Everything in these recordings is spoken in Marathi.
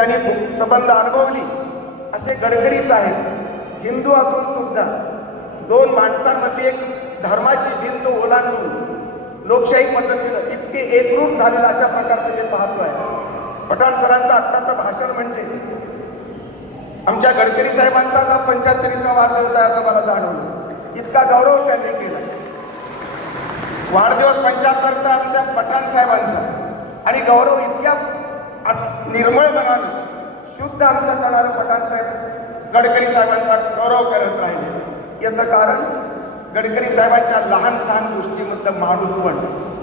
ज्यांनी संबंध अनुभवली असे गडकरी साहेब हिंदू असून सुद्धा दोन माणसांमधली एक धर्माची भिंत ओलांडून लोकशाही पद्धतीनं इतके एकरूप झालेलं अशा प्रकारचं जे पाहतो आहे. पठाण सरांचं आत्ताचं भाषण म्हणजे आमच्या गडकरी साहेबांचा हा 75वा वाढदिवस आहे असं मला जाणवलं. इतका गौरव त्यांनी केला. वाढदिवस 75चा आमच्या पठाण साहेबांचा आणि गौरव इतक्या निर्मळ मनानं शुद्ध अंतकरणानं पठाण साहेब गडकरी साहेबांचा गौरव करत राहिले. याचं कारण गडकरी साहेबांच्या लहान सहान गोष्टीमधलं माणूसपण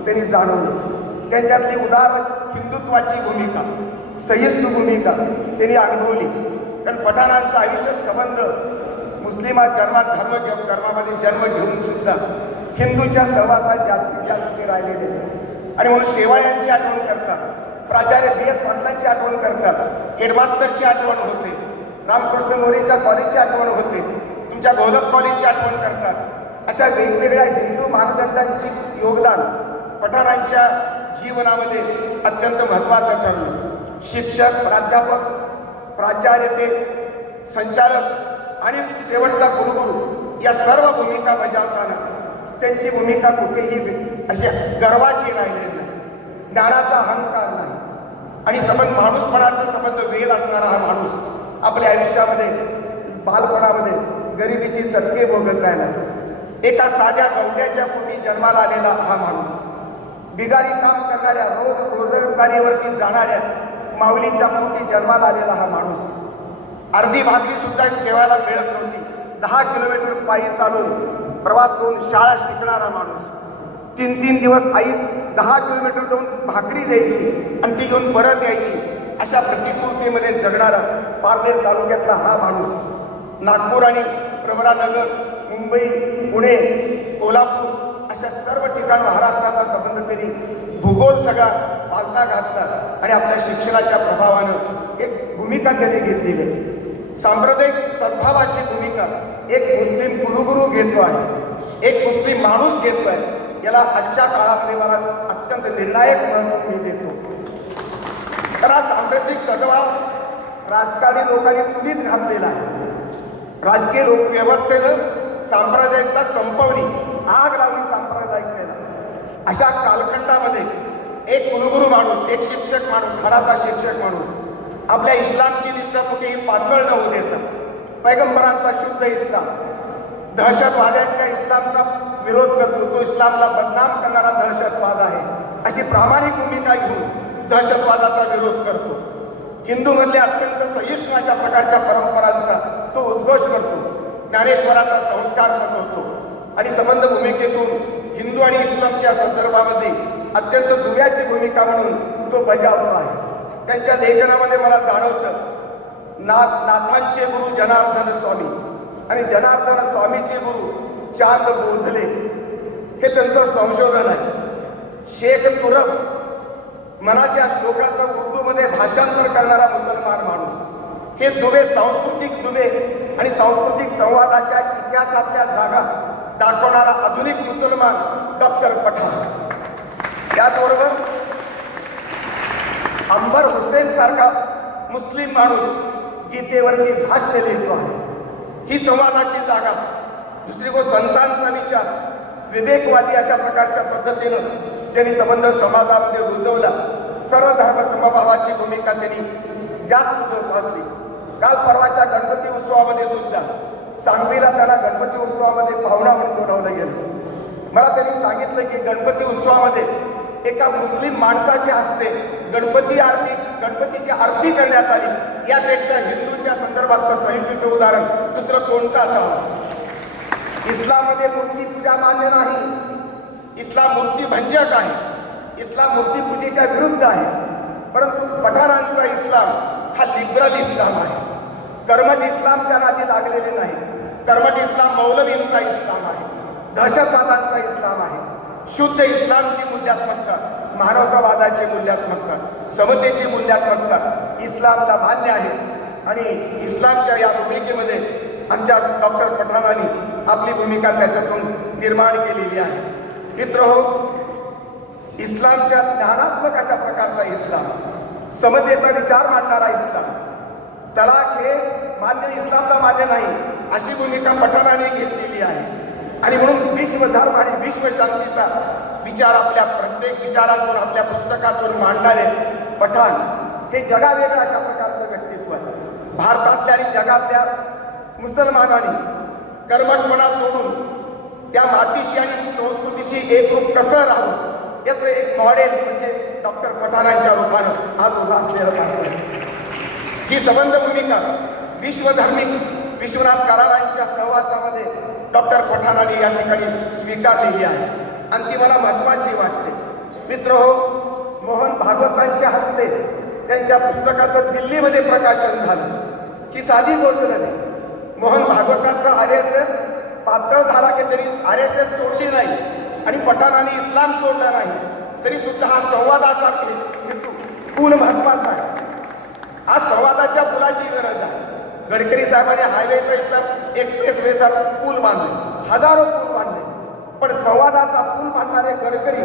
त्यांनी जाणवलं. त्यांच्यातली उदार हिंदुत्वाची भूमिका, सहिष्णू भूमिका त्यांनी अनुभवली. कारण पठाणांचं आयुष्य संबंध मुस्लिमात धर्मामध्ये जन्म घेऊन सुद्धा हिंदूच्या सहवासात जास्तीत जास्त राहिलेले आणि म्हणून शेवाळ्यांची आठवण करतात, प्राचार्य BS पाटलांची आठवण करतात, हेडमास्टरची आठवण होते, रामकृष्ण मोरेच्या कॉलेजची आठवण होते, तुमच्या गौरव कॉलेजची आठवण करतात. अशा वेगवेगळ्या हिंदू मानदंडांची योगदान पठाणांच्या जीवनामध्ये अत्यंत महत्त्वाचं ठरलं. शिक्षक, प्राध्यापक, प्राचार्य ते संचालक आणि शेवटचा कुलगुरू या सर्व भूमिका बजावताना त्यांची भूमिका कुठेही अशी गर्वाची राहिलेली नाही, ज्ञानाचा अहंकार नाही आणि संबंध माणूसपणाचा संबंध वेळ असणारा हा माणूस आपल्या आयुष्यामध्ये बालपणामध्ये गरिबीची चटके भोगत राहिला. एका साध्या गवड्याच्या पोटी जन्माला आलेला हा माणूस, बिगारी काम करणाऱ्या रोजगारीवरती जाणाऱ्या माऊलीच्या पोटी जन्माला आलेला हा माणूस, अर्धी भाकरी सुद्धा जेवायला मिळत नव्हती, 10 किलोमीटर पायी चालून प्रवास करून शाळा शिकणारा माणूस, 3 दिवस आई 10 किलोमीटर जाऊन भाकरी द्यायची आणि ती घेऊन परत यायची, अशा प्रतिकूलतेमध्ये जगणारा पारनेर तालुक्यातला हा माणूस, नागपूर आणि प्रवरानगर, मुंबई, पुणे, कोल्हापूर अशा सर्व ठिकाण महाराष्ट्राचा संबंध त्यांनी भूगोल सगळा पालथा घातला आणि आपल्या शिक्षणाच्या प्रभावानं एक भूमिका त्यांनी घेतलेली आहे. सांप्रदायिक सद्भावाची भूमिका एक मुस्लिम कुलगुरू घेतो आहे, एक मुस्लिम माणूस घेतो आहे. याला आजच्या काळामध्ये मला अत्यंत निर्णायक महत्त्व मी देतो. तर हा सांप्रदायिक सद्भाव राजकारणी लोकांनी चुलीत घातलेला आहे. राजकीय लोक व्यवस्थेनं सांप्रदायिकता संपवली, आग लावली सांप्रदायिकतेला. अशा कालखंडामध्ये एक कुलगुरू माणूस, एक शिक्षक माणूस, हाडाचा शिक्षक माणूस आपल्या इस्लामची निष्ठा कुठेही पातळ न होऊ देता पैगंबरांचा शुद्ध इस्लाम, दहशतवाद्यांच्या इस्लामचा विरोध करतो, तो इस्लामला बदनाम करणारा दहशतवाद आहे अशी प्रामाणिक भूमिका घेऊन दहशतवादाचा विरोध करतो. हिंदूमधल्या अत्यंत सहिष्णू अशा प्रकारच्या परंपरांचा तो उद्घोष करतो, ज्ञानेश्वराचा संस्कार पचवतो आणि संबंध भूमिकेतून हिंदू आणि इस्लामच्या संदर्भामध्ये अत्यंत दुव्याची भूमिका म्हणून तो बजावतो आहे. त्यांच्या लेखनामध्ये मला जाणवतं नाथांचे गुरु जनार्दन स्वामी आणि जनार्दन स्वामीचे गुरु चांद बोधले हे त्यांचं संशोधन आहे. शेख तुरब मनाच्या श्लोकाचा उर्दूमध्ये भाषांतर करणारा मुसलमान माणूस, हे दुवे सांस्कृतिक दुवे आणि सांस्कृतिक संवादाच्या इतिहासातल्या जागा दाखवणारा आधुनिक मुसलमान डॉक्टर पठाण. त्याचबरोबर अंबर हुसेन सारखा मुस्लिम माणूस गीतेवरती भाष्य लिहितो आहे. ही संवादाची जागा. दुसरी गोष्ट संतांचा विचार, विवेकवादी अशा प्रकारच्या पद्धतीनं त्यांनी संबंध समाजामध्ये रुजवला. सर्व धर्म समभावाची भूमिका त्यांनी जास्त जोपासली. काल परवाच्या गणपती उत्सवामध्ये सुद्धा सांगलीला त्याला गणपती उत्सवामध्ये पाहुणा म्हणून बोलावलं गेलं. मला त्यांनी सांगितलं की गणपती उत्सवामध्ये एका मुस्लिम माणसाच्या हस्ते गणपतीची आरती करण्यात आली. यापेक्षा हिंदूच्या संदर्भात सहिष्णूचे उदाहरण दुसरं कोणतं असावं? इस्लाममध्ये मूर्तीपूजा मान्य नाही. इस्लाम मूर्तीभंजक आहे. इस्लाम मूर्तीपूजेच्या विरुद्ध आहे. परंतु पठाणांचा इस्लाम हा लिबरल इस्लाम आहे. कर्मठ इस्लामच्या नादी लागलेले नाही. कर्मठ इस्लाम मौलवींचा इस्लाम आहे, दहशतवादांचा इस्लाम आहे. शुद्ध इस्लामची मूल्यात्मकता, मानवतावादाची मूल्यात्मकता, समतेची मूल्यात्मकता इस्लामला मान्य आहे. आणि इस्लामच्या या भूमिकेमध्ये आमच्या डॉक्टर पठाणांनी आपली भूमिका त्याच्यातून निर्माण केलेली आहे. मित्रहो, इस्लामच्या ज्ञानात्मक अशा प्रकारचा इस्लाम समतेचा विचार मांडणारा इस्लाम, तलाक हे मान्य, इस्लामला मान्य नाही अशी भूमिका पठाणाने घेतलेली आहे. आणि म्हणून विश्वधर्म आणि विश्वशांतीचा विचार आपल्या प्रत्येक विचारातून, आपल्या पुस्तकातून मांडणारे पठाण हे जगावेगळं अशा प्रकारचं व्यक्तित्व आहे. भारतातल्या आणि जगातल्या मुसलमानांनी कर्मठपणा सोडून त्या मातीशी आणि संस्कृतीशी एकरूप कसं राहावं याचं एक मॉडेल म्हणजे डॉक्टर पठाणांच्या रूपानं आज उभं असलेलं पाहिजे. ही संबंध भूमिका विश्वधार्मिक विश्वनाथ कराडांच्या सहवासामध्ये डॉक्टर पठाणांनी या ठिकाणी स्वीकारलेली आहे आणि ती मला महत्त्वाची वाटते. मित्र हो, मोहन भागवतांच्या हस्ते त्यांच्या पुस्तकाचं दिल्लीमध्ये प्रकाशन झालं. ही साधी गोष्ट नाही. मोहन भागवतांचा RSS पातळ झाला की तरी RSS सोडली नाही आणि पठाणांनी इस्लाम सोडला नाही तरी सुद्धा हा संवादाचा हेतू पूल महत्त्वाचा आहे. आज संवादाच्या पुलाची गरज आहे. गडकरी साहेबांनी हायवेचा इथला एक्सप्रेसवेचा पूल बांधले, हजारो पूल बांधले, पण संवादाचा पूल बांधणारे गडकरी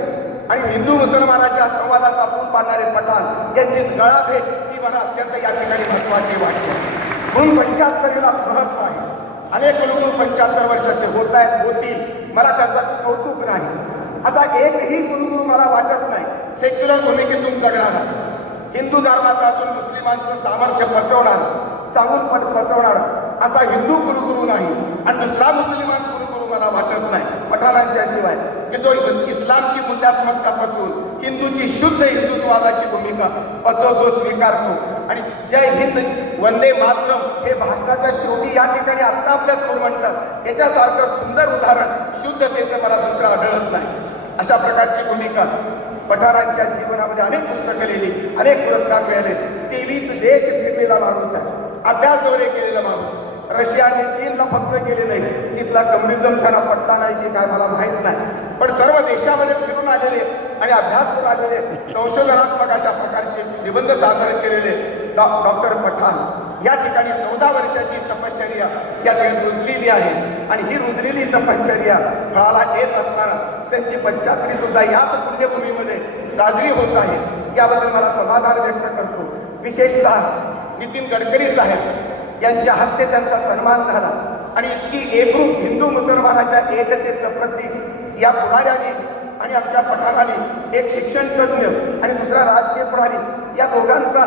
आणि हिंदू मुसलमानाच्या संवादाचा पूल बांधणारे पठाण यांची गळाभेट ही मला अत्यंत या ठिकाणी महत्त्वाची वाटते. म्हणून 75ला महत्त्व आहे. अनेक कुलगुरू 75 वर्षाचे होत आहेत, होतील, मला त्याचं कौतुक नाही. असा एकही कुलगुरू मला वाटत नाही सेक्युलर भूमिकेतून जगणारा, हिंदू धर्माचा असून मुस्लिमांचं सामर्थ्य पचवणारा, चांगून पचवणारा असा हिंदू कुलगुरू नाही आणि दुसरा मुस्लिमान कुलगुरू मला वाटत नाही पठाणांच्या शिवाय, की जो इस्लामची मूल्यात्मकता पचवून हिंदूची शुद्ध हिंदुत्वादाची भूमिका पचवतो, स्वीकारतो. आणि जय हिंद, वंदे मातरम हे भाषणाच्या शेवटी या ठिकाणी आत्ता आपल्या समोर म्हणतात, याच्यासारखं सुंदर उदाहरण शुद्धतेचं मला दुसरं आढळत नाही. अशा प्रकारची भूमिका पठाणांच्या जीवनामध्ये अनेक पुस्तकं लिहिली, अनेक पुरस्कार मिळाले, 23 देश फिरलेला माणूस आहे, अभ्यास दौरे केलेला माणूस. रशिया आणि चीनला फक्त गेले नाही, तिथला कम्युनिझम त्यांना पटला नाही की काय मला माहीत नाही, पण सर्व देशामध्ये फिरून आलेले आणि अभ्यास करून आलेले संशोधनात्मक अशा प्रकारचे निबंध सादर केलेले डॉक्टर पठाण या ठिकाणी 14 वर्षाची तपश्चर्या या ठिकाणी रुजलेली आहे. आणि ही रुजलेली तपश्चर्या फळाला येत असताना त्यांची 75 सुद्धा याच पुण्यभूमीमध्ये साजरी होत आहे. याबद्दल मला समाधान व्यक्त करतो. विशेषतः नितीन गडकरी साहेब यांच्या हस्ते त्यांचा सन्मान झाला आणि इतकी एकरूप हिंदू मुसलमानाच्या एकतेचं प्रतीक या पुढाऱ्याने आणि आमच्या पठाणाने, एक शिक्षण तज्ज्ञ आणि दुसरा राजकीय प्रणाली, या दोघांचा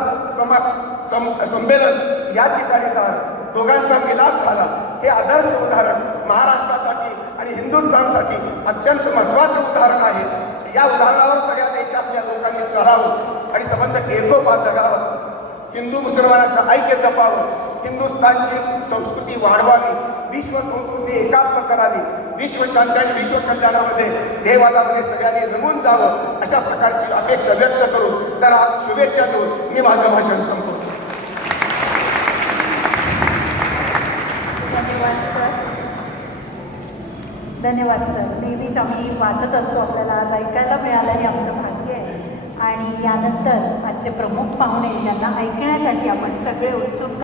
संमेलन या ठिकाणी झालं, दोघांचा मिलाप झाला. हे आदर्श उदाहरण महाराष्ट्रासाठी आणि हिंदुस्थानसाठी अत्यंत महत्त्वाचं उदाहरण आहे. या उदाहरणावर सगळ्या देशातल्या लोकांनी चालावं आणि संबंध एकोपा जगावा, हिंदू मुसलमानाचं ऐक्य जपावं, हिंदुस्थानची संस्कृती वाढवावी, विश्व संस्कृती एकात्म करावी, विश्वशांती आणि विश्व कल्याणामध्ये देवालामध्ये सगळ्यांनी रमून जावं, अशा प्रकारची अपेक्षा व्यक्त करून त्याला शुभेच्छा देऊन मी माझं भाषण संपवतो. धन्यवाद सर. धन्यवाद सर. नेहमीच आम्ही वाचत असतो, आपल्याला आज ऐकायला मिळालं हे आमचं भाग्य आहे. आणि यानंतर आजचे प्रमुख पाहुणे ज्यांना ऐकण्यासाठी आपण सगळे उत्सुक